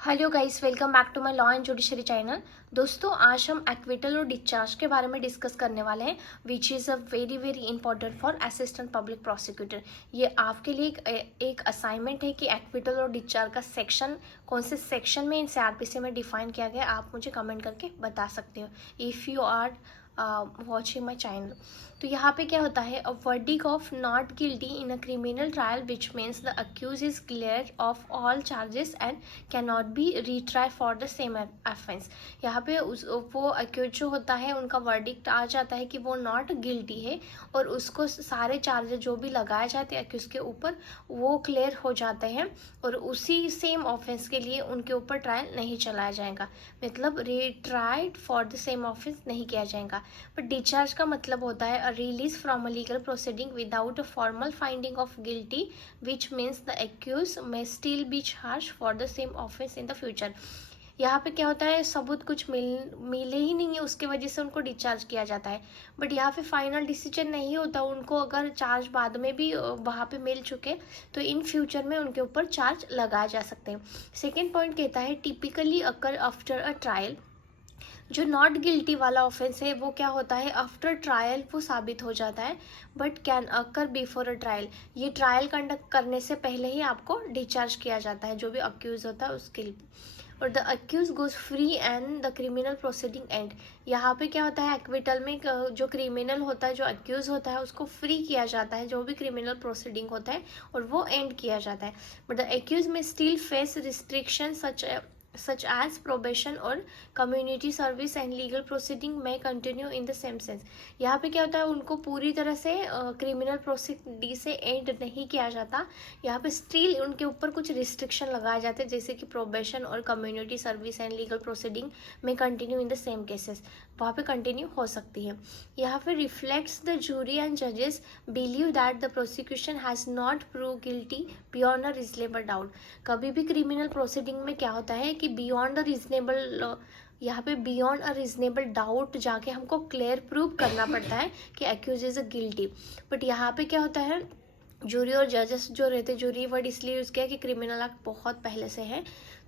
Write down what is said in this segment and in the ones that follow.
Hello guys, welcome back to my law and judiciary channel. दोस्तों, आज हम acquittal और डिस्चार्ज के बारे में डिस्कस करने वाले हैं, which is a very very important for assistant public prosecutor. ये आपके लिए एक असाइनमेंट है कि एक्विटल और डिस्चार्ज का सेक्शन कौन से सेक्शन में इन सीआरपीसी में डिफाइन किया गया, आप मुझे कमेंट करके बता सकते हो if you are watching my channel. तो यहाँ पे क्या होता है, a verdict of not guilty in a criminal trial which means the accuse is clear of all charges and can not be retry for the same offence. यहाँ पे वो accused जो होता है उनका वर्डिक्ट आ जाता है कि वो नॉट गिल्टी है और उसको सारे चार्जेस जो भी लगाए जाते हैं अक्यूज के ऊपर वो क्लियर हो जाते हैं और उसी सेम ऑफेंस के लिए उनके ऊपर ट्रायल नहीं चलाया जाएगा, मतलब retried for the same offence नहीं किया जाएगा। बट डिस्चार्ज का मतलब होता है a release from a legal proceeding without a formal finding of guilty which means the accuse may still be charge for the same offence in the future. यहाँ पे क्या होता है, सबूत कुछ मिले ही नहीं है, उसके वजह से उनको डिस्चार्ज किया जाता है। बट यहाँ पे फाइनल डिसीजन नहीं होता, उनको अगर चार्ज बाद में भी वहाँ पे मिल चुके तो इन फ्यूचर में उनके ऊपर चार्ज लगाए जा सकते हैं। सेकेंड पॉइंट कहता है typically occur after a trial. जो नॉट गिल्टी वाला ऑफेंस है वो क्या होता है, आफ्टर ट्रायल वो साबित हो जाता है, but can occur before a trial. ये ट्रायल कंडक्ट करने से पहले ही आपको डिस्चार्ज किया जाता है जो भी अक्यूज होता है उसके लिए। और the accuse goes free and the criminal proceeding end. यहाँ पे क्या होता है, एक्विटल में जो क्रिमिनल होता है, जो अक्यूज होता है उसको फ्री किया जाता है, जो भी क्रिमिनल प्रोसीडिंग होता है, और वो एंड किया जाता है। बट द अक्यूज में still face restriction such as probation और community service and legal proceeding may continue in the same sense। यहाँ पे क्या होता है, उनको पूरी तरह से क्रिमिनल प्रोसीडिंग से एंड नहीं किया जाता, यहाँ पे स्टिल उनके ऊपर कुछ रिस्ट्रिक्शन लगाए जाते हैं, जैसे कि प्रोबेशन और community service and legal proceeding में continue in the same cases, वहाँ पे कंटिन्यू हो सकती है। यहाँ पे रिफ्लेक्ट्स द जूरी एंड जजेस believe that the prosecution has not prove guilty beyond a reasonable doubt. कभी भी क्रिमिनल प्रोसीडिंग में क्या होता है कि बियॉन्ड अ रीजनेबल, यहाँ पे बियॉन्ड अ रीजनेबल डाउट जाके हमको क्लियर प्रूव करना पड़ता है कि accuse is a guilty. But यहाँ पे क्या होता है, जूरी और जजेस जो रहते हैं, जूरी वर्ड इसलिए यूज़ किया कि क्रिमिनल एक्ट बहुत पहले से है,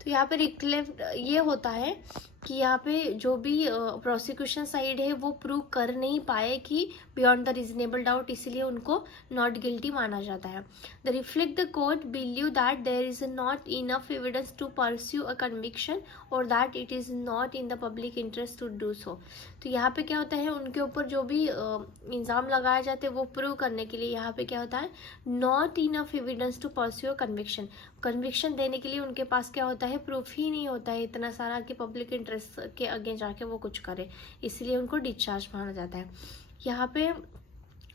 तो यहाँ पे रिक्लेफ्ट ये होता है कि यहाँ पे जो भी प्रोसिक्यूशन साइड है वो प्रूव कर नहीं पाए कि बियॉन्ड द रीजनेबल डाउट, इसीलिए उनको नॉट गिल्टी माना जाता है। The reflect the court believe that there is not enough evidence to pursue a conviction और that it is not in the public interest to do so. तो यहाँ पे क्या होता है, उनके ऊपर जो भी इल्ज़ाम लगाए जाते हैं वो प्रूव करने के लिए यहाँ पे क्या होता है, not enough evidence to pursue conviction. Conviction देने के लिए उनके पास क्या होता है, प्रूफ ही नहीं होता है इतना सारा कि पब्लिक इंटरेस्ट के आगे जाके वो कुछ करे, इसलिए उनको डिस्चार्ज माना जाता है। यहाँ पे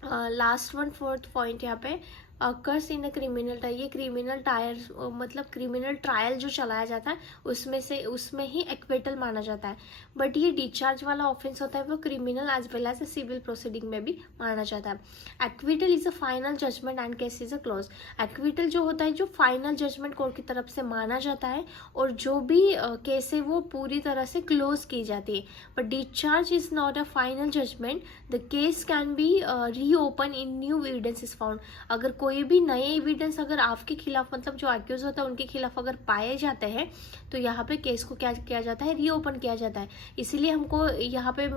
लास्ट वन फोर्थ पॉइंट यहाँ पे occurs in a criminal trial. ये क्रिमिनल ट्रायल मतलब क्रिमिनल ट्रायल जो चलाया जाता है उसमें ही एक्विटल माना जाता है। बट ये डिस्चार्ज वाला ऑफेंस होता है वो criminal as well as civil proceeding में भी माना जाता है। Acquittal is a final judgement and case is a close. Acquittal जो होता है जो फाइनल जजमेंट कोर्ट की तरफ से माना जाता है और जो भी केस है वो पूरी तरह से क्लोज की जाती है। But discharge is not a final judgement, the case can be reopen in new evidence is found. अगर कोई भी नए एविडेंस अगर आपके खिलाफ, मतलब जो अक्यूज होता है उनके खिलाफ अगर पाए जाते हैं तो यहाँ पे केस को क्या किया जाता है, रीओपन किया जाता है। इसीलिए हमको यहाँ पे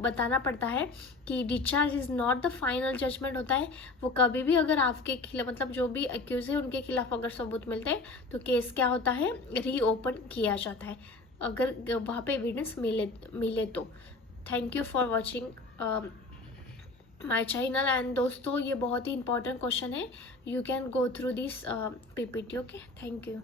बताना पड़ता है कि discharge is not the final judgement होता है, वो कभी भी अगर आपके खिलाफ, मतलब जो भी अक्यूज है उनके खिलाफ अगर सबूत मिलते हैं तो केस क्या होता है, रीओपन किया जाता है अगर वहाँ पे एविडेंस मिले तो। Thank you for watching my channel. And दोस्तों, ये बहुत ही इंपॉर्टेंट क्वेश्चन है, you can go through this PPT. Okay, thank you.